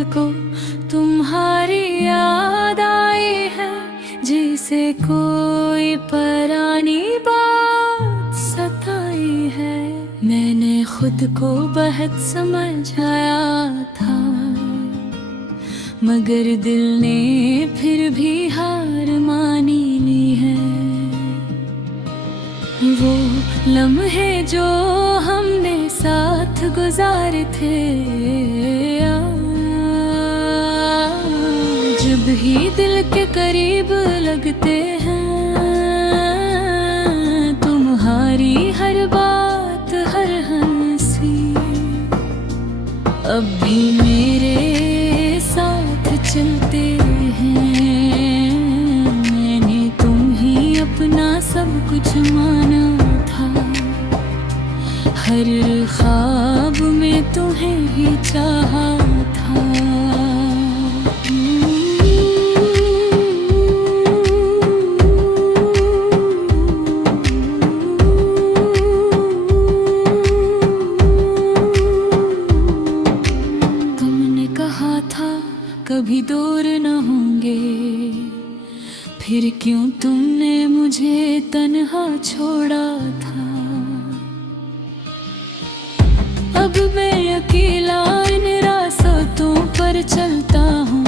दिल को तुम्हारी याद आई है, जैसे कोई पुरानी बात सताई है। मैंने खुद को बहुत समझाया था, मगर दिल ने फिर भी हार मानी ली है। वो लम्हे जो हमने साथ गुजारे थे, जब ही दिल के करीब लगते हैं, तुम्हारी हर बात हर हंसी अब भी मेरे साथ चलते हैं। मैंने तुम ही अपना सब कुछ माना था, हर ख्वाब में तुम्हें ही चाहा था। तुमने कहा था कभी दूर न होंगे, फिर क्यों तुमने मुझे तन्हा छोड़ा था। अब मैं अकेला इन रास्तों पर चलता हूँ,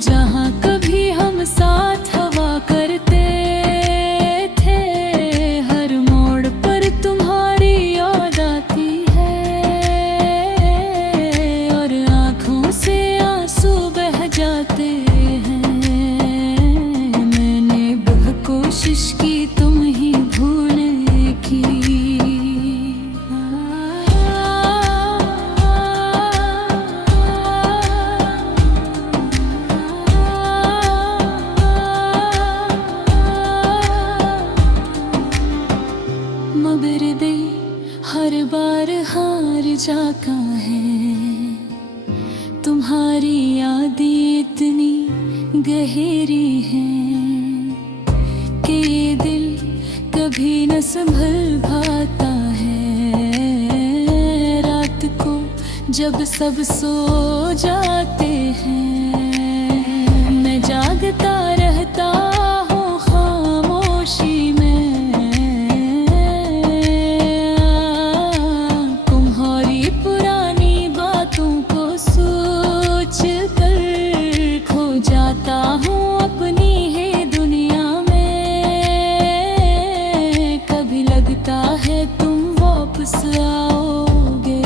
जहाँ कभी हम साथ हवा करते थे। हर मोड़ पर तुम्हारी याद आती है, और आँखों से आंसू बह जाते हैं। मैंने बहुत कोशिश की तुम ही भूलने की, मगर दे हर बार हार जाता है। तुम्हारी यादें इतनी गहरी हैं कि ये दिल कभी न संभल पाता है। रात को जब सब सो जाते हैं, मैं जागता रहता हूँ खामोशी में। तुम्हारी पुरानी बातों को सोच कर खो जाता हूँ अपनी ही दुनिया में। कभी लगता है तुम वापस आओगे,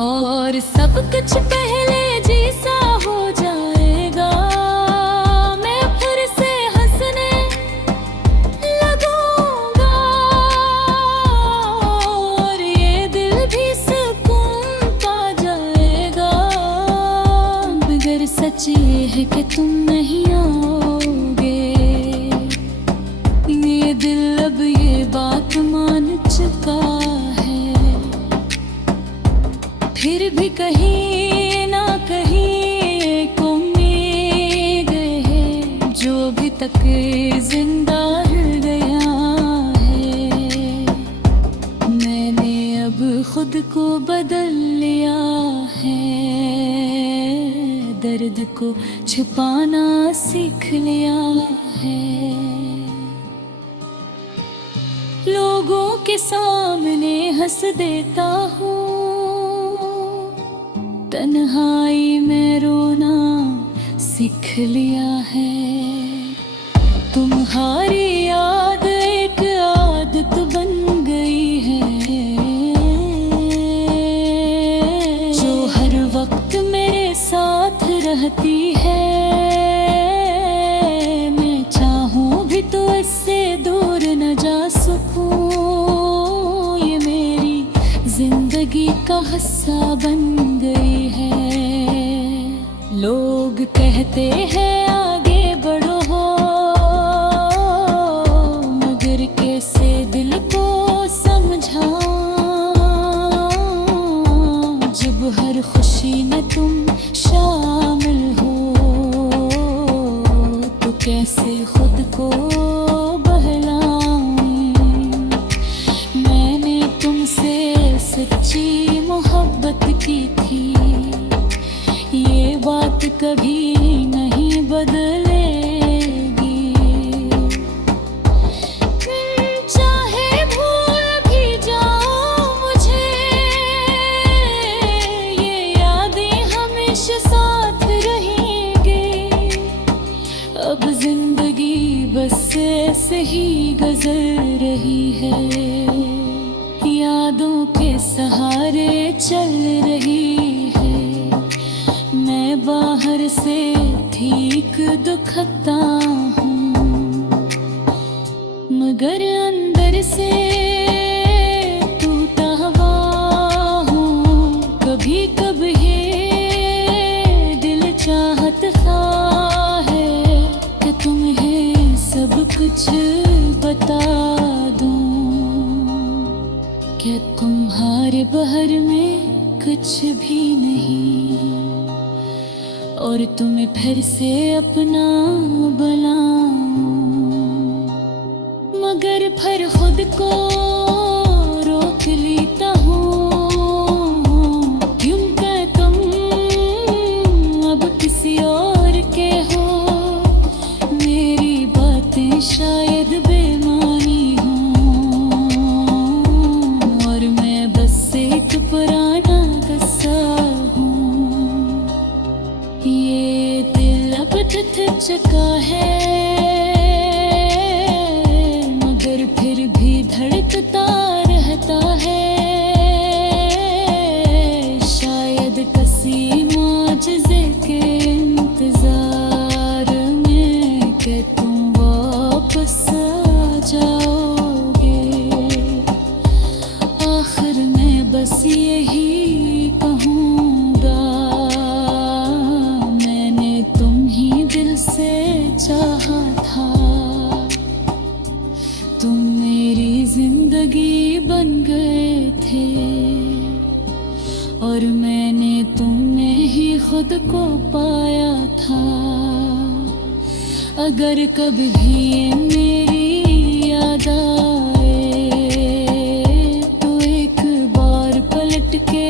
और सब कुछ पहले जैसा हो जाएगा। मैं फिर से हंसने लगूंगा, और ये दिल भी सुकून पा जाएगा। मगर सच ये है कि तुम नहीं आओगे, ये दिल अब ये बात मान चुका है। फिर भी कहीं ना कहीं एक उम्मीद है, जो अभी तक जिंदा रह गया है। मैंने अब खुद को बदल लिया है, दर्द को छुपाना सीख लिया है। लोगों के सामने हंस देता हूँ, तन्हाई में रोना सीख लिया है। तुम्हारी याद एक आदत बन गई है, जो हर वक्त मेरे साथ रहती है। मैं चाहूँ भी तो इससे दूर न जा सकूँ, ये मेरी जिंदगी का हिस्सा बन गई है। लोग कहते हैं आगे बढ़ो हो, मगर कैसे दिल को समझाऊं, जब हर खुशी में तुम शामिल हो। तो कैसे खुद को बहलाऊं, मैंने तुमसे सच्ची मोहब्बत की थी। ये बात कभी नहीं बदलेगी। चाहे भूल भी जाओ मुझे, ये यादें हमेशा साथ रहेंगी। अब जिंदगी बस ऐसे ही गुजर रही है, यादों के सहारे चल रही है। मैं बाहर से ठीक दुखता हूँ, मगर अंदर से टूटा हुआ हूँ। कभी कभी ये दिल चाहता है कि तुम्हें सब कुछ बता दूं, क्या तुम्हारे बहर में कुछ भी नहीं, और तुम्हें फिर से अपना बनाऊं। मगर फिर खुद को रोक लेता हूँ, क्योंकि तुम अब किसी और के हो। मेरी बातें शायद बेमानी पुराना किस्सा हूँ। ये दिल अब थक चुका है, मगर फिर भी धड़कता रहता है। शायद किसी माजज़े के इंतजार में कि तुम वापस आ जाओगे। आखिर में बस यही कहूँगा, मैंने तुम ही दिल से चाहा था। तुम मेरी जिंदगी बन गए थे, और मैंने तुम में ही खुद को पाया था। अगर कभी भी मेरी याद आए तो एक बार पलट के